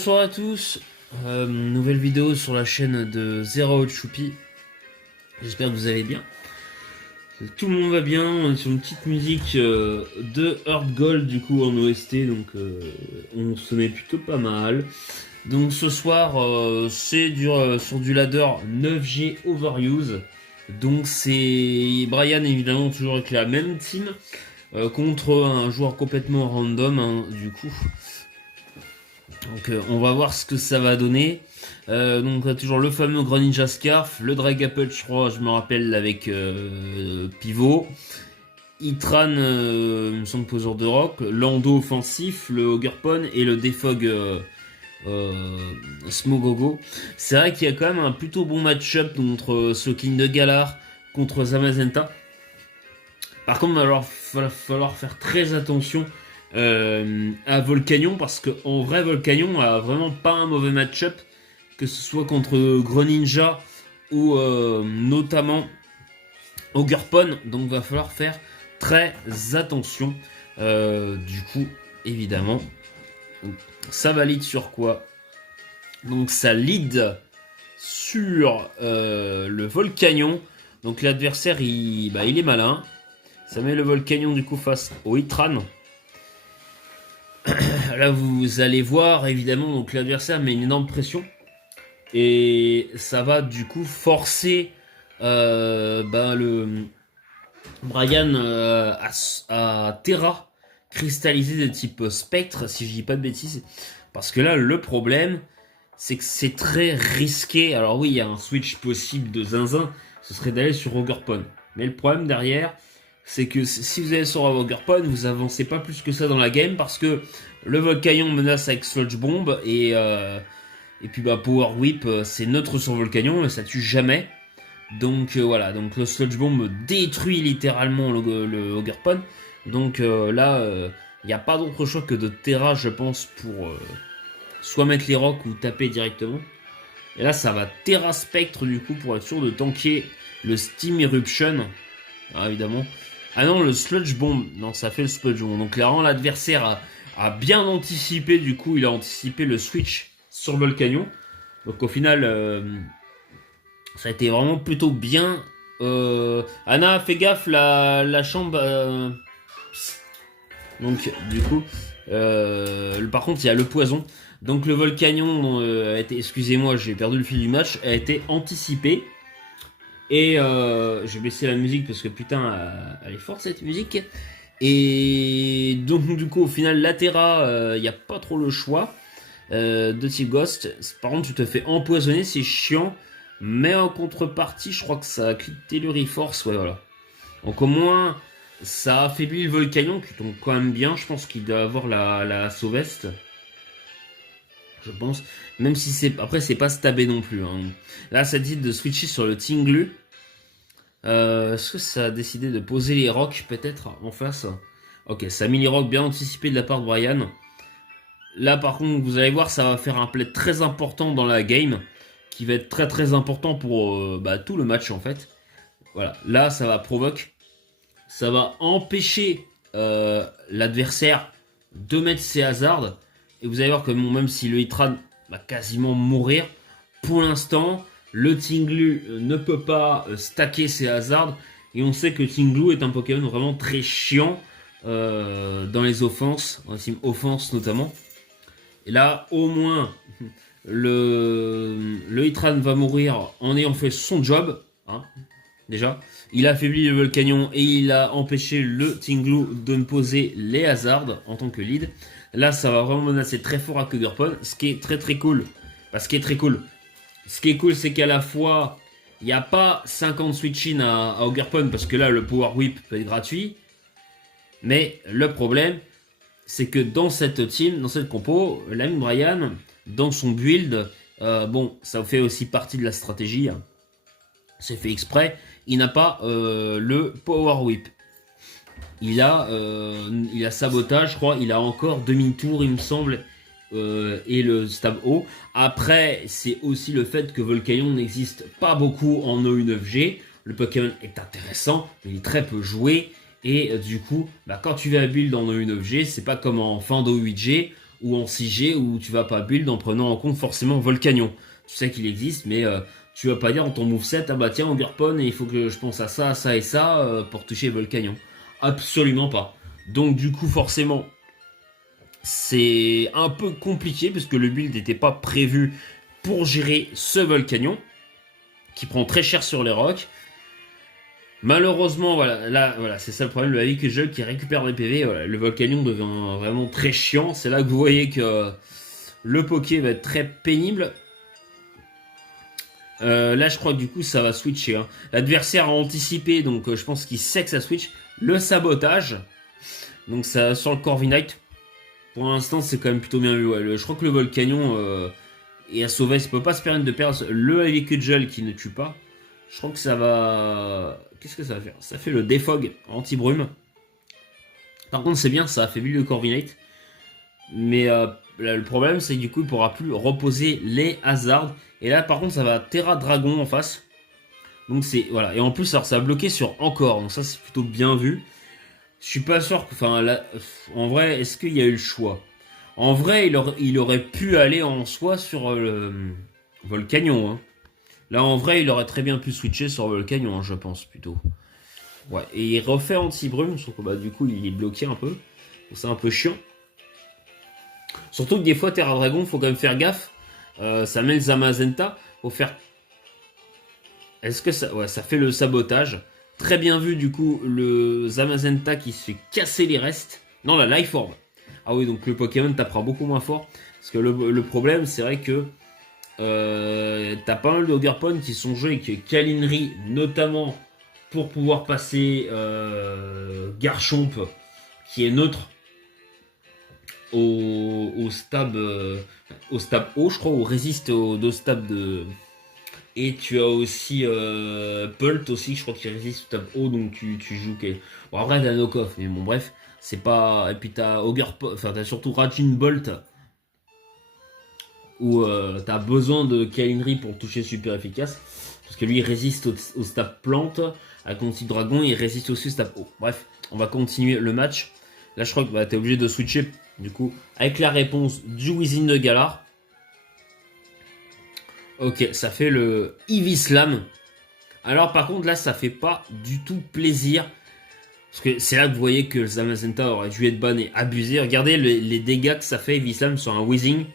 Bonsoir à tous, nouvelle vidéo sur la chaîne de Zero Choupi. J'espère que vous allez bien. Tout le monde va bien, on est sur une petite musique de Earth Gold du coup en OST, donc on se met plutôt pas mal. Donc ce soir c'est sur du ladder 9G Overuse. Donc c'est Brian évidemment toujours avec la même team contre un joueur complètement random du coup. Donc on va voir ce que ça va donner. Donc on a toujours le fameux Greninja Scarf, le Dragapult, je crois, je me rappelle, avec Pivot. Itran, il me semble poseur de rock, Lando offensif, le Ogerpon et le Defog Smogogo. C'est vrai qu'il y a quand même un plutôt bon match-up contre Slowking de Galar contre Zamazenta. Par contre, il va falloir faire très attention à Volcanion, parce que en vrai Volcanion a vraiment pas un mauvais match-up, que ce soit contre Greninja ou notamment Ogerpon, donc va falloir faire très attention. Du coup évidemment ça valide sur quoi? Donc ça lead sur le Volcanion. Donc l'adversaire il est malin, ça met le Volcanion du coup face au Itran. Là vous allez voir évidemment, donc l'adversaire met une énorme pression et ça va du coup forcer le Brian à Terra cristallisé de type spectre, si je dis pas de bêtises, parce que là le problème c'est que c'est très risqué. Alors oui, il y a un switch possible de zinzin, ce serait d'aller sur Ogerpon, mais le problème derrière c'est que si vous allez sur Ogerpon, vous avancez pas plus que ça dans la game, parce que le Volcanion menace avec Sludge Bomb et puis Power Whip, c'est neutre sur Volcanion, mais ça tue jamais. Donc voilà, donc le Sludge Bomb détruit littéralement le Ogerpon. Donc là, il n'y a pas d'autre choix que de Terra, je pense, pour soit mettre les rocs ou taper directement. Et là, ça va Terra Spectre du coup pour être sûr de tanker le Steam Eruption. Ah, évidemment. Ah non, le Sludge Bomb. Non, ça fait le Sludge Bomb. Donc clairement, l'adversaire a bien anticipé. Du coup, il a anticipé le switch sur Volcanion. Donc au final, ça a été vraiment plutôt bien. Anna, fais gaffe, la chambre. Donc du coup, par contre, il y a le poison. Donc le Volcanion a été, excusez-moi, j'ai perdu le fil du match, a été anticipé. Et je vais baisser la musique parce que putain, elle est forte cette musique. Et donc du coup au final la Terra, il n'y a pas trop le choix de type Ghost. Par contre tu te fais empoisonner, c'est chiant. Mais en contrepartie je crois que ça a quitté le Reforce, ouais voilà. Donc au moins ça affaiblit le Volcanion qui tombe quand même bien. Je pense qu'il doit avoir la Sauveste. Je pense. Même si c'est. Après c'est pas stabé non plus. Hein. Là ça dit de switcher sur le Tinglu. Est-ce que ça a décidé de poser les rocks peut-être en face? Ok, ça a mis les rocks bien anticipés de la part de Brian. Là par contre vous allez voir, ça va faire un play très important dans la game, qui va être très important pour tout le match en fait. Voilà, là ça va provoque, ça va empêcher l'adversaire de mettre ses hasards. Et vous allez voir que même si le Itran va quasiment mourir, pour l'instant le Tinglu ne peut pas stacker ses hasards. Et on sait que Tinglu est un Pokémon vraiment très chiant dans les offenses, en team offense notamment. Et là, au moins, le Itran va mourir en ayant fait son job. Hein, déjà, il a affaibli le Volcanion et il a empêché le Tinglu de me poser les hazards en tant que lead. Là, ça va vraiment menacer très fort à Ogerpon, ce qui est très cool. Ce qui est cool, c'est qu'à la fois, il n'y a pas 50 switch-in à Ogerpon, parce que là, le Power Whip peut être gratuit. Mais le problème, c'est que dans cette team, dans cette compo, l'ami Brian, dans son build, ça fait aussi partie de la stratégie. Hein. C'est fait exprès. Il n'a pas le Power Whip. Il a sabotage, je crois. Il a encore demi-tour, il me semble. Et le stab haut. Après, c'est aussi le fait que Volcanion n'existe pas beaucoup en OU9G. Le Pokémon est intéressant, mais il est très peu joué. Et du coup, quand tu vas build en OU9G, c'est pas comme en fin d'OU8G ou en 6G où tu vas pas build en prenant en compte forcément Volcanion. Tu sais qu'il existe, mais tu vas pas dire dans ton moveset, ah bah tiens, Ogerpon, et il faut que je pense à ça et ça pour toucher Volcanion. Absolument pas. Donc du coup, forcément, c'est un peu compliqué parce que le build n'était pas prévu pour gérer ce Volcanion qui prend très cher sur les rocks. Malheureusement, voilà, là, voilà, c'est ça le problème, le Heavy Cudgel qui récupère des PV, voilà, le Volcanion devient vraiment très chiant. C'est là que vous voyez que le Poké va être très pénible. Là, je crois que du coup, ça va switcher. Hein. L'adversaire a anticipé, donc je pense qu'il sait que ça switch. Le sabotage, donc ça sur le Corviknight. Pour l'instant, c'est quand même plutôt bien vu. Ouais. Je crois que le Volcanion est à sauver. Il ne peut pas se permettre de perdre le Heavy Cudgel qui ne tue pas. Je crois que ça va... Qu'est-ce que ça va faire? Ça fait le Defog anti-brume. Par contre, c'est bien, ça affaiblit le Corviknight. Mais là, le problème, c'est que du coup, il ne pourra plus reposer les hasards. Et là, par contre, ça va Terra Dragon en face. Donc, c'est... Voilà. Et en plus, alors, ça a bloqué sur encore. Donc, ça, c'est plutôt bien vu. Je suis pas sûr que... Enfin, là, en vrai, est-ce qu'il y a eu le choix? En vrai, il aurait pu aller en soi sur le Volcanion. Hein. Là, en vrai, il aurait très bien pu switcher sur Volcanion, hein, je pense, plutôt. Ouais, et il refait anti-brume, sauf que bah, du coup, il est bloqué un peu. C'est un peu chiant. Surtout que des fois, Terra Dragon, faut quand même faire gaffe. Ça met le Zamazenta. Faut faire... Est-ce que ça... Ouais, ça fait le sabotage. Très bien vu, du coup, le Zamazenta qui se fait casser les restes. Non, la Life Orb. Ah oui, donc le Pokémon tapera beaucoup moins fort. Parce que le problème, c'est vrai que t'as pas mal de Ogerpon qui sont joués avec Kalinri, notamment pour pouvoir passer Garchomp, qui est neutre, au stab haut, je crois, ou résiste aux deux stabs de... Et tu as aussi Pult aussi, je crois qu'il résiste au stab haut, donc tu joues... Bon, après, t'as Knock-Off, mais bon, bref, c'est pas... Et puis t'as Ogerpon, enfin, t'as surtout Raging Bolt, où t'as besoin de Kalinri pour toucher super efficace. Parce que lui, il résiste au stab plante. À Conti Dragon, il résiste aussi au stab haut. Bref, on va continuer le match. Là, je crois que bah, t'es obligé de switcher, du coup, avec la réponse du Wizzing de Galar. Ok, ça fait le Eevee Slam. Alors, par contre, là, ça fait pas du tout plaisir. Parce que c'est là que vous voyez que le Zamazenta aurait dû être ban et abusé. Regardez les dégâts que ça fait Eevee Slam sur un Wizzing.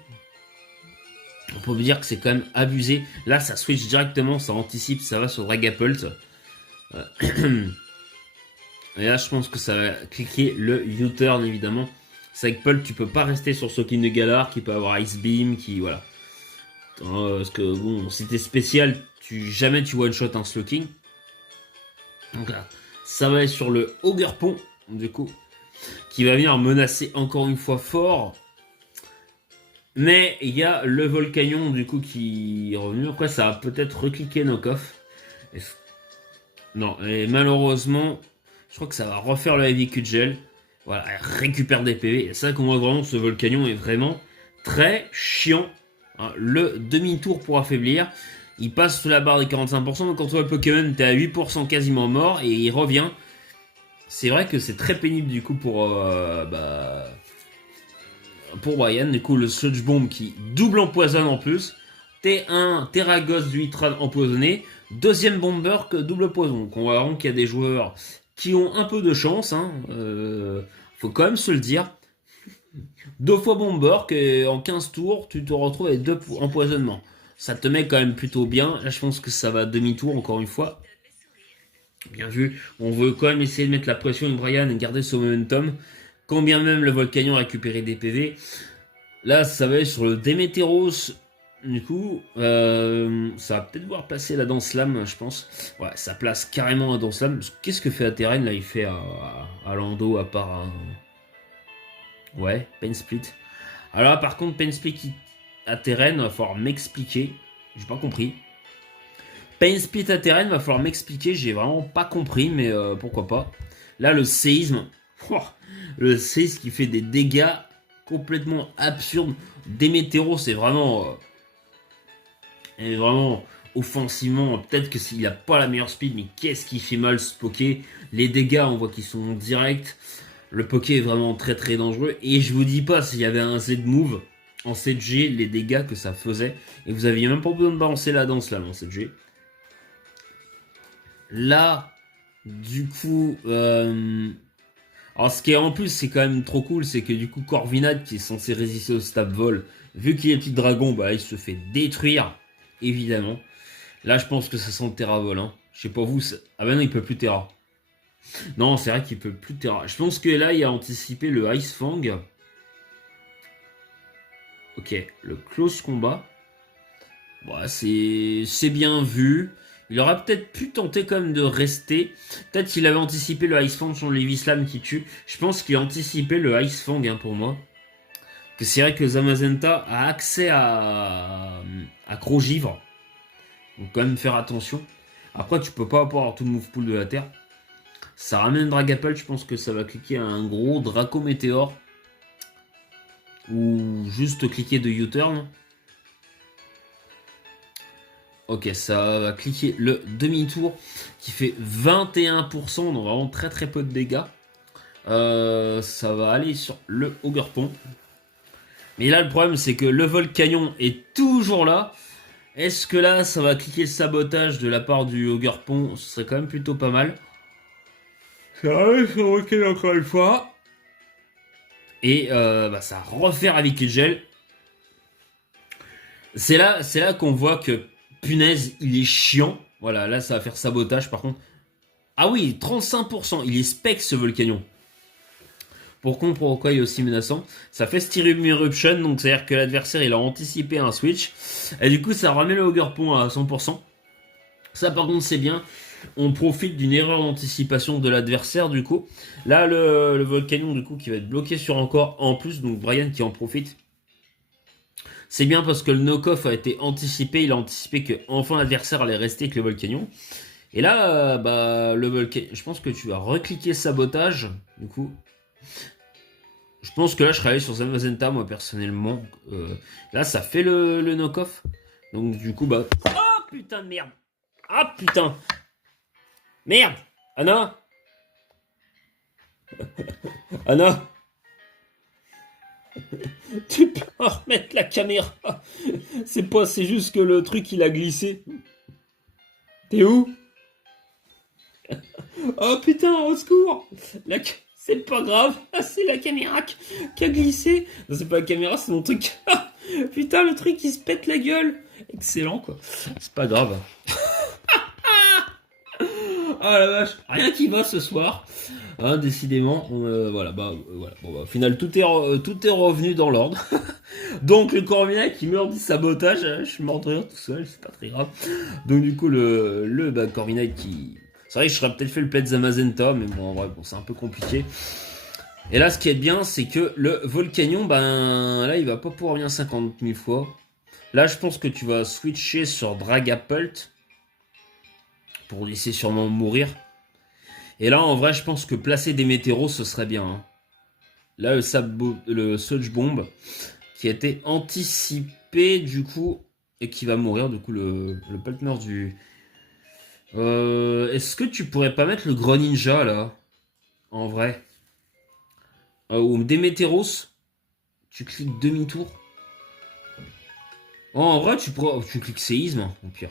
On peut vous dire que c'est quand même abusé. Là, ça switch directement, ça anticipe, ça va sur Dragapult. Et là, je pense que ça va cliquer le U-turn, évidemment. C'est avec Pult, tu peux pas rester sur Sokin de Galar, qui peut avoir Ice Beam, qui... Voilà. Parce que, bon, si t'es spécial, jamais tu one-shot un Slowking. Donc là, ça va être sur le Ogerpon, du coup, qui va venir menacer encore une fois fort. Mais il y a le Volcanion du coup qui est revenu. Après ça a peut-être recliqué Knock-Off. Non, et malheureusement, je crois que ça va refaire le Heavy Cudgel. Voilà, elle récupère des PV. Et c'est vrai qu'on voit vraiment que ce Volcanion est vraiment très chiant. Hein, le demi-tour pour affaiblir. Il passe sous la barre des 45%. Donc quand tu vois le Pokémon, t'es à 8% quasiment mort. Et il revient. C'est vrai que c'est très pénible du coup pour Brian, du coup le Sludge Bomb qui double empoisonne en plus. T1 Terragos du Hitran empoisonné. Deuxième Bomber que double poison. Donc on voit vraiment qu'il y a des joueurs qui ont un peu de chance. Hein. Faut quand même se le dire. Deux fois Bomber qu'en 15 tours tu te retrouves avec deux empoisonnements. Ça te met quand même plutôt bien. Là je pense que ça va demi-tour encore une fois. Bien vu. On veut quand même essayer de mettre la pression avec Brian et garder son momentum. Quand bien même le Volcanion a récupéré des PV. Là, ça va être sur le Démétéros. Du coup, ça va peut-être voir passer la danse slam, je pense. Ouais, ça place carrément la danse slam. Qu'est-ce que fait Ateren là? Il fait à Lando à part. Ouais, Pain Split. Alors là, par contre, Pain Split Ateren, va falloir m'expliquer. J'ai pas compris. Pain Split Ateren, va falloir m'expliquer. J'ai vraiment pas compris, mais pourquoi pas. Là, le séisme. Le séisme qui fait des dégâts complètement absurdes. Démétéro, c'est vraiment offensivement. Peut-être que s'il n'a pas la meilleure speed, mais qu'est-ce qui fait mal ce Poké. Les dégâts, on voit qu'ils sont directs. Le Poké est vraiment très très dangereux. Et je vous dis pas, s'il y avait un Z-Move en 7G, les dégâts que ça faisait. Et vous aviez même pas besoin de balancer la danse là en 7G. Là, du coup... Alors ce qui est en plus, c'est quand même trop cool, c'est que du coup Corviknight, qui est censé résister au stab vol, vu qu'il est petit dragon, bah il se fait détruire, évidemment. Là, je pense que ça sent le Terra vol. Hein. Je sais pas vous. Ah ben non, il peut plus Terra. Non, c'est vrai qu'il peut plus Terra. Je pense que là, il a anticipé le Ice Fang. Ok, le Close Combat. Bon, c'est bien vu. Il aurait peut-être pu tenter quand même de rester. Peut-être qu'il avait anticipé le Ice Fang sur le Levislam qui tue. Je pense qu'il a anticipé le Ice Fang hein, pour moi. Que c'est vrai que Zamazenta a accès à Crogivre. Donc quand même faire attention. Après, tu peux pas avoir tout le move pool de la Terre. Ça ramène Dragapult, je pense que ça va cliquer à un gros Draco Météore. Ou juste cliquer de U-turn. Ok, ça va cliquer le demi-tour qui fait 21%, donc vraiment très très peu de dégâts. Ça va aller sur le Ogerpon. Mais là, le problème, c'est que le Volcanion est toujours là. Est-ce que là, ça va cliquer le sabotage de la part du Ogerpon? Ce serait quand même plutôt pas mal. Ça va sur Volcanion encore une fois. Et ça va refaire avec le gel. C'est là qu'on voit que, punaise, il est chiant. Voilà, là, ça va faire sabotage, par contre. Ah oui, 35%. Il est spec, ce Volcanion. Pourquoi il est aussi menaçant? Ça fait Styrium Eruption, donc c'est-à-dire que l'adversaire, il a anticipé un switch. Et du coup, ça remet le Ogerpon à 100%. Ça, par contre, c'est bien. On profite d'une erreur d'anticipation de l'adversaire, du coup. Là, le Volcanion, du coup, qui va être bloqué sur encore en plus. Donc, Brian qui en profite. C'est bien parce que le knock-off a été anticipé. Il a anticipé que enfin l'adversaire allait rester avec le Volcanion. Et là, le Volcanion... Je pense que tu vas recliquer sabotage, du coup. Je pense que là, je serais allé sur Zamazenta, moi, personnellement. Là, ça fait le knock-off. Donc, du coup, Oh, putain de merde. Ah, putain. Merde. Anna. Anna. Tu peux remettre la caméra. C'est juste que le truc, il a glissé. T'es où? Oh, putain, au secours. C'est pas grave. Ah, c'est la caméra qui a glissé. Non, c'est pas la caméra, c'est mon truc. Putain, le truc, il se pète la gueule. Excellent, quoi. C'est pas grave. Ah la vache, rien qui va ce soir. Hein, décidément, voilà, voilà. Bon, au final, tout est revenu dans l'ordre. Donc, le Corviknight qui meurt du sabotage, je suis mort de rire tout seul, c'est pas très grave. Donc, du coup, le Corviknight qui. C'est vrai que je serais peut-être fait le pet Zamazenta, mais bon, en vrai, c'est un peu compliqué. Et là, ce qui est bien, c'est que le Volcanion, là, il va pas pouvoir venir 50 000 fois. Là, je pense que tu vas switcher sur Dragapult pour laisser sûrement mourir. Et là, en vrai, je pense que placer des météoros, ce serait bien. Hein. Là, le Sludge Bomb, qui a été anticipé, du coup, et qui va mourir, du coup, le Pultmer du... Est-ce que tu pourrais pas mettre le Gros Ninja, là? En vrai. Ou des météoros, tu cliques demi-tour. Oh, en vrai, tu cliques séisme, au pire.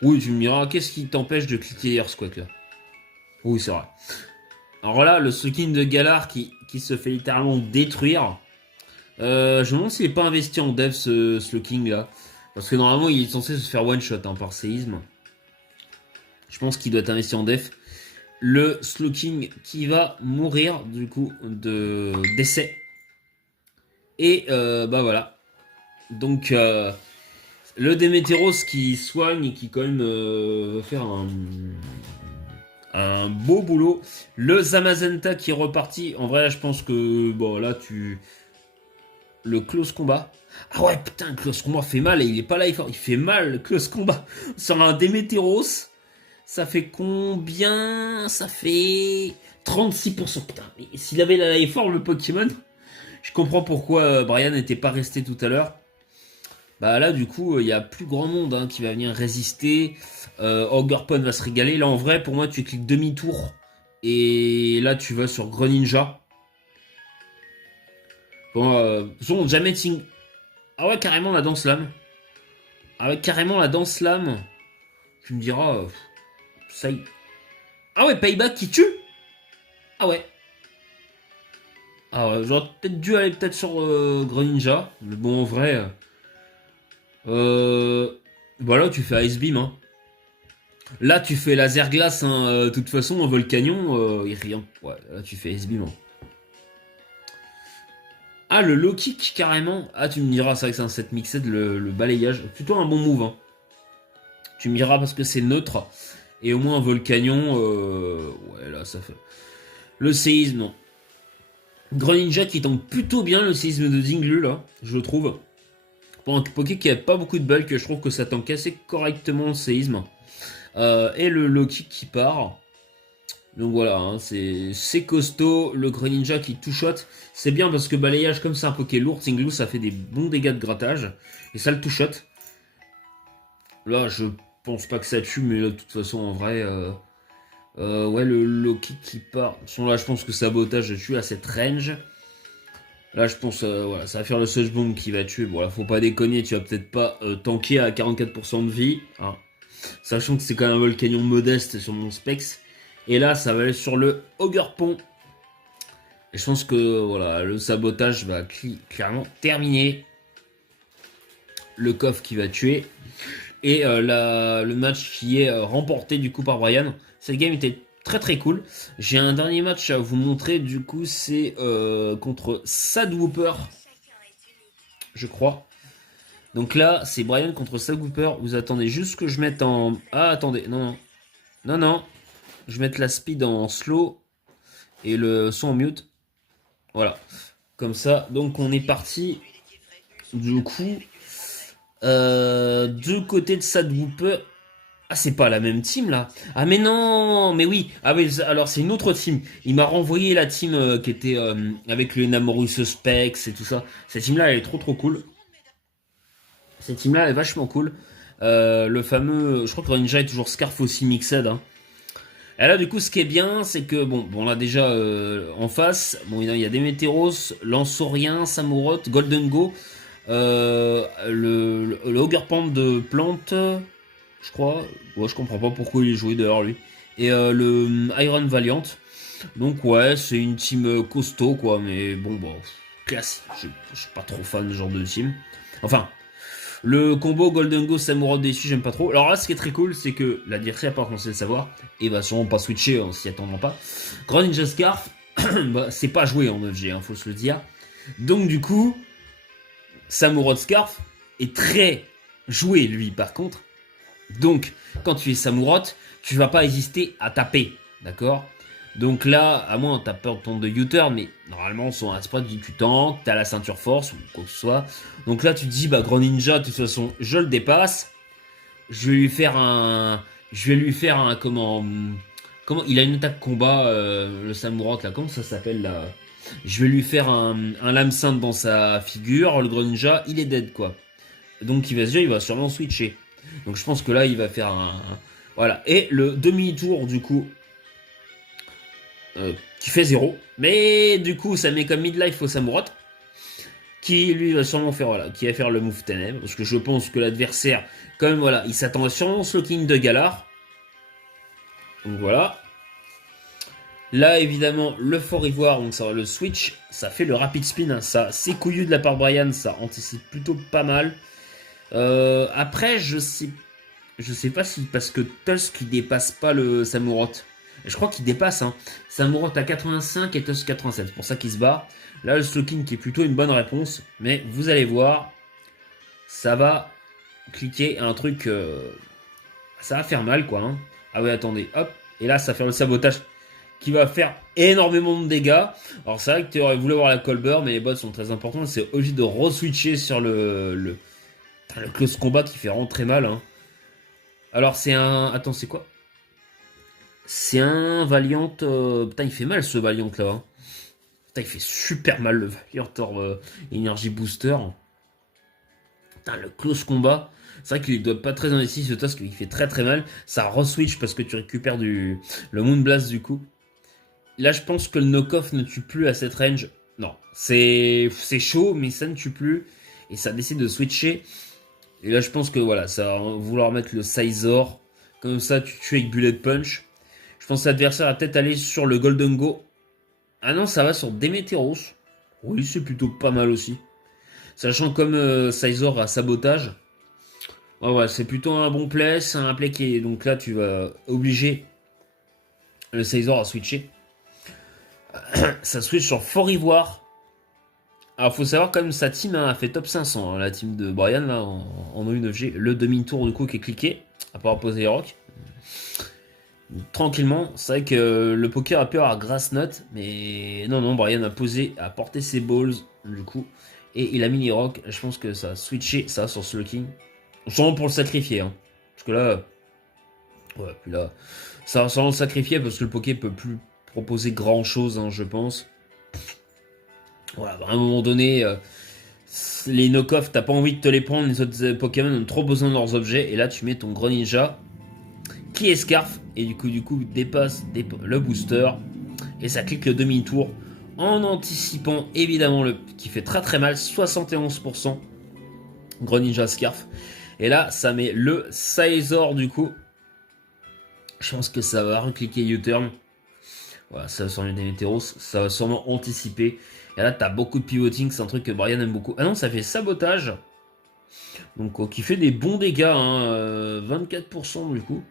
Oui, tu me diras, qu'est-ce qui t'empêche de cliquer Air Squat, là? Oui, c'est vrai. Alors là, le skin de Galar qui se fait littéralement détruire. Je me demande s'il n'est pas investi en dev ce Slowking là. Parce que normalement il est censé se faire one shot hein, par séisme. Je pense qu'il doit être investi en dev. Le Slowking qui va mourir du coup d'essai. Et voilà. Donc le Demeteros qui soigne et qui quand même va faire un beau boulot. Le Zamazenta qui est reparti. En vrai, je pense que bon là le close combat. Ah ouais, putain, le close combat fait mal et il est pas là, il fait mal le close combat. Sur un Demeteros, ça fait combien? Ça fait 36%. Putain, mais s'il avait la life form, le Pokémon, je comprends pourquoi Brian n'était pas resté tout à l'heure. Bah là, du coup, il y a plus grand monde hein, qui va venir résister. Ogerpon va se régaler. Là, en vrai, pour moi, tu cliques demi-tour Et là, tu vas sur Greninja. Bon, jamais Ting. Ah ouais, carrément la danse lame. Ah ouais, carrément la danse lame. Tu me diras, ça y... Ah ouais, Payback qui tue. Ah ouais. Ah ouais, j'aurais peut-être dû aller peut-être sur Greninja. Mais bon, en vrai... voilà, tu fais Ice Beam, hein. Là, tu fais laser glace, hein. De toute façon, en Volcanion, et rien. Ouais, là, tu fais Ice Beam, hein. Ah, le low kick, carrément. Ah, tu me diras, c'est vrai que c'est un set mixed, le balayage. Plutôt un bon move, hein. Tu me diras parce que c'est neutre. Et au moins, un Volcanion, ouais, là, ça fait... Le séisme, non. Greninja qui tombe plutôt bien, le séisme de Dinglu, là, je trouve. Pour un Poké qui a pas beaucoup de bulk, je trouve que ça tank assez correctement le séisme. Et le low kick qui part. Donc voilà, hein, c'est costaud. Le Greninja qui two-shot. C'est bien parce que balayage, comme c'est un Poké lourd, Tinglu, ça fait des bons dégâts de grattage. Et ça le two-shot. Là, je pense pas que ça tue, mais là, de toute façon, en vrai... ouais, le low kick qui part. Là, je pense que sabotage tue à cette range. Là, je pense, voilà, ça va faire le Surge Bomb qui va tuer. Bon, là, faut pas déconner, tu vas peut-être pas tanker à 44% de vie. Hein. Sachant que c'est quand même un Volcanion modeste sur mon Specs. Et là, ça va aller sur le Ogerpon. Et je pense que, voilà, le sabotage va clairement terminer. Le coffre qui va tuer. Et le match qui est remporté du coup par Brian. Cette game était très très cool. J'ai un dernier match à vous montrer, du coup c'est contre Sadwooper, je crois. Donc là c'est Brian contre Sadwooper. Vous attendez juste que je mette en... Ah attendez, non, non, non. Je mette la speed en slow et le son en mute. Voilà, comme ça. Donc on est parti. Du coup, du côté de Sadwooper... Ah, c'est pas la même team là. Ah, mais non, mais oui. Ah, oui, alors c'est une autre team. Il m'a renvoyé la team qui était avec le Namoru Suspects et tout ça. Cette team là, elle est trop trop cool. Cette team là, elle est vachement cool. Le fameux. Je crois que Ninja est toujours Scarf aussi mixed. Hein. Et là, du coup, ce qui est bien, c'est que, bon là déjà en face, bon, il y a des Météros, Lansaurien, Samurott, Golden Go, le Ogerpand de Plante. Je crois. Ouais, je comprends pas pourquoi il est joué dehors lui. Et le Iron Valiant. Donc ouais, c'est une team costaud quoi, mais bon, classe. Je suis pas trop fan de ce genre de team. Enfin, le combo Golden Go Samurai déçu, j'aime pas trop. Alors là, ce qui est très cool, c'est que l'adversaire pas censé le savoir et va sûrement pas switcher en s'y attendant pas. Grand Ninja Scarf, c'est pas joué en EG, hein, faut se le dire. Donc du coup, Samurai Scarf est très joué lui par contre. Donc, quand tu es Samurott, tu vas pas hésiter à taper, d'accord? Donc là, à moins t'as peur de ton de U-turn, mais normalement, son aspect tu tankes, t'as la ceinture force ou quoi que ce soit. Donc là, tu te dis, bah, Grand Ninja, de toute façon, je le dépasse. Je vais lui faire un... comment... Il a une attaque combat, le Samurott, là, comment ça s'appelle, là? Je vais lui faire un lame sainte dans sa figure, le Grand Ninja, il est dead, quoi. Donc il va sûrement switcher. Donc je pense que là, il va faire voilà. Et le demi-tour, du coup, qui fait 0. Mais du coup, ça met comme midlife au Samurott. Qui lui va sûrement faire, voilà, qui va faire le move ténèbres. Parce que je pense que l'adversaire, quand même, voilà, il s'attend à sûrement ce king de Galar. Donc voilà. Là, évidemment, le fort ivoire, donc ça va le switch. Ça fait le rapid spin. Hein, ça, c'est couillu de la part de Brian. Ça anticipe plutôt pas mal. Après, je sais pas si parce que Tusk il dépasse pas le Samurott. Je crois qu'il dépasse. Hein. Samurott à 85 et Tusk 87. C'est pour ça qu'il se bat. Là, le Slowking qui est plutôt une bonne réponse. Mais vous allez voir, ça va cliquer un truc. Ça va faire mal quoi. Hein. Ah ouais, attendez, hop. Et là, ça va faire le sabotage qui va faire énormément de dégâts. Alors c'est vrai que tu aurais voulu avoir la Colbert, mais les bots sont très importants. C'est obligé de re-switcher sur le close combat qui fait vraiment très mal. Hein. Alors c'est un... Attends, c'est quoi? C'est un Valiant... Putain, il fait mal ce Valiant là. Hein. Putain, il fait super mal le Valiant Energy Booster. Putain, le close combat. C'est vrai qu'il doit pas très investi ce task, il fait très très mal. Ça re-switch parce que tu récupères le Moonblast du coup. Là, je pense que le knock-off ne tue plus à cette range. Non, c'est chaud, mais ça ne tue plus. Et ça décide de switcher. Et là, je pense que voilà, ça va vouloir mettre le Sizor. Comme ça, tu tues avec Bullet Punch. Je pense que l'adversaire va peut-être aller sur le Golden Go. Ah non, ça va sur Demeteros. Oui, c'est plutôt pas mal aussi. Sachant comme Sizor a sabotage. Ouais, ouais, c'est plutôt un bon play. C'est un play qui est. Donc là, tu vas obliger le Sizor à switcher. Ça switch sur Fort Ivoire. Alors, faut savoir quand même, sa team a fait top 500. Hein, la team de Brian, là, en O9G. Le demi-tour, du coup, qui est cliqué. À part poser les rocks. Tranquillement, c'est vrai que le poker a pu avoir grass note, mais non, Brian a posé, a porté ses balls, du coup, et il a mis les rocks. Je pense que ça a switché ça sur Slowking. Sûrement pour le sacrifier, hein. Parce que là, ouais, puis là, ça va sûrement le sacrifier parce que le poker peut plus proposer grand chose, hein, je pense. Voilà, à un moment donné, les knock-off, t'as pas envie de te les prendre, les autres Pokémon ont trop besoin de leurs objets, et là tu mets ton Greninja qui est Scarf, et du coup dépasse le booster, et ça clique le demi-tour en anticipant évidemment le qui fait très très mal, 71% Greninja Scarf. Et là, ça met le Sizor du coup. Je pense que ça va recliquer U-turn. Voilà, ça va sur les Demeteros, ça va sûrement anticiper. Et là, t'as beaucoup de pivoting, c'est un truc que Brian aime beaucoup. Ah non, ça fait sabotage. Donc, qui fait des bons dégâts, hein, 24% du coup.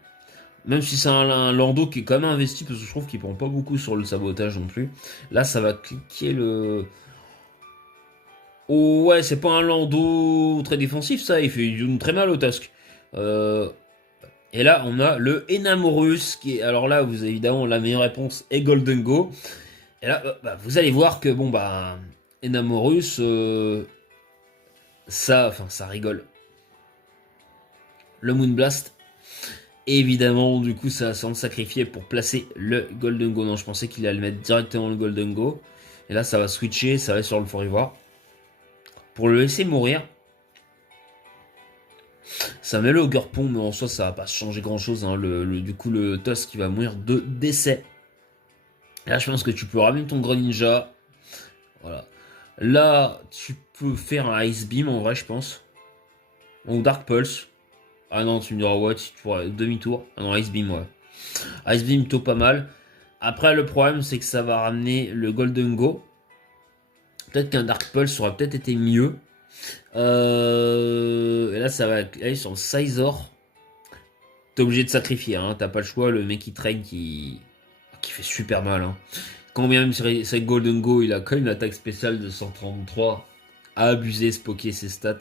Même si c'est un Lando qui est quand même investi, parce que je trouve qu'il prend pas beaucoup sur le sabotage non plus. Là, ça va cliquer le... Oh ouais, c'est pas un Lando très défensif, ça. Il fait très mal au Tusk. Et là, on a le Enamorus, qui est... Alors là, vous avez évidemment la meilleure réponse est Golden Go. Et là, vous allez voir que, bon, bah... Enamorus, ça rigole. Le Moonblast. Évidemment, du coup, ça va s'en sacrifier pour placer le Golden Go. Non, je pensais qu'il allait mettre directement le Golden Go. Et là, ça va switcher, ça va sur le Fort Ivoire. Pour le laisser mourir. Ça met le Ogurpon, mais en soi, ça va pas changer grand-chose. Hein. Du coup, le Tusk qui va mourir de décès. Et là, je pense que tu peux ramener ton Greninja. Voilà. Là, tu peux faire un Ice Beam, en vrai, je pense. Ou Dark Pulse. Ah non, tu me diras, ouais, tu pourras demi-tour. Ah non, Ice Beam, ouais. Ice Beam, plutôt pas mal. Après, le problème, c'est que ça va ramener le Golden Go. Peut-être qu'un Dark Pulse aurait peut-être été mieux. Et là, ça va aller sur le Sizor. T'es obligé de sacrifier, hein. T'as pas le choix. Le mec qui traîne qui fait super mal. Hein. Quand bien même c'est Golden Go, il a quand même une attaque spéciale de 133. À abuser, ce poké, ses stats.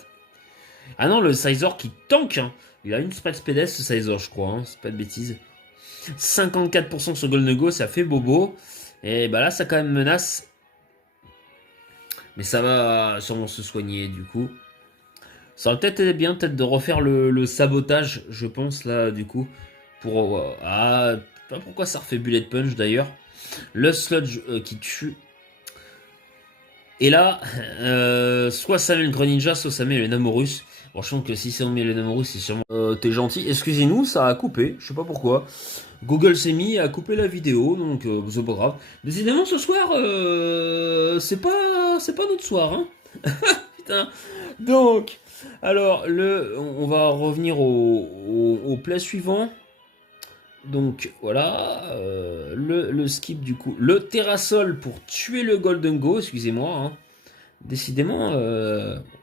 Ah non, le Sizor qui tank. Hein. Il a une spread speed ce Sizor, je crois. Hein. C'est pas de bêtises. 54% sur Golden Go, ça fait bobo. Et bah là, ça quand même menace. Mais ça va sûrement se soigner du coup. Ça aurait peut-être été bien peut-être de refaire le sabotage, je pense, là, du coup. Pour... ah, pas pourquoi ça refait Bullet Punch, d'ailleurs. Le Sludge qui tue. Et là, soit ça met le Greninja, soit ça met le Namorus. Bon, je pense que si ça met le Namorus, c'est sûrement... T'es gentil. Excusez-nous, ça a coupé. Je sais pas pourquoi. Google s'est mis à couper la vidéo, donc c'est pas grave. Décidément, ce soir, c'est pas notre soir, hein. Putain. Donc, alors, on va revenir au plat suivant. Donc, voilà, le skip du coup. Le Terrasol pour tuer le Golden Go, excusez-moi. Hein. Décidément,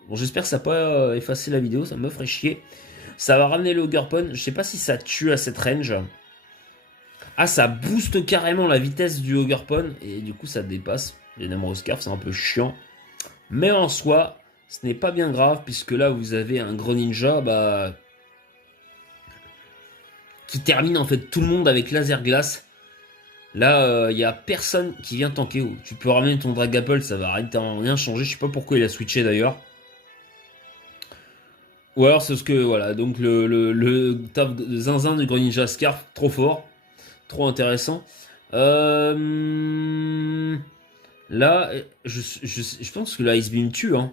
bon, j'espère que ça n'a pas effacé la vidéo, ça me ferait chier. Ça va ramener le Ogurpon. Je sais pas si ça tue à cette range. Ah, ça booste carrément la vitesse du Ogurpon. Et du coup, ça dépasse. Les Namorous Scarf, c'est un peu chiant. Mais en soi, ce n'est pas bien grave. Puisque là, vous avez un Greninja qui termine en fait tout le monde avec Laser Glace. Là, il n'y a personne qui vient tanker. Tu peux ramener ton Dragapult, ça va rien changer. Je sais pas pourquoi il a switché d'ailleurs. Ou alors c'est ce que, voilà, donc le taf de zinzin du Greninja Scarf, trop fort. Trop intéressant. Là, je pense que le Ice Beam tue. Hein.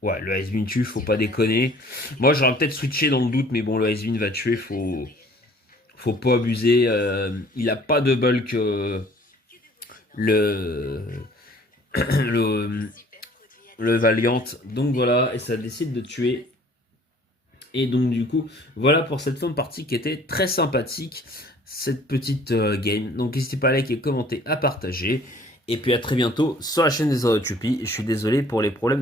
Ouais, le Ice Beam tue, faut pas déconner. Moi, j'aurais peut-être switché dans le doute, mais bon, le Ice Beam va tuer, faut pas abuser. Il a pas de bulk. le, le, le Valiant. Donc voilà, et ça décide de tuer. Et donc du coup, voilà pour cette fin de partie qui était très sympathique, cette petite game. Donc n'hésitez pas à liker, commenter, à partager. Et puis à très bientôt sur la chaîne des Tupi. Je suis désolé pour les problèmes.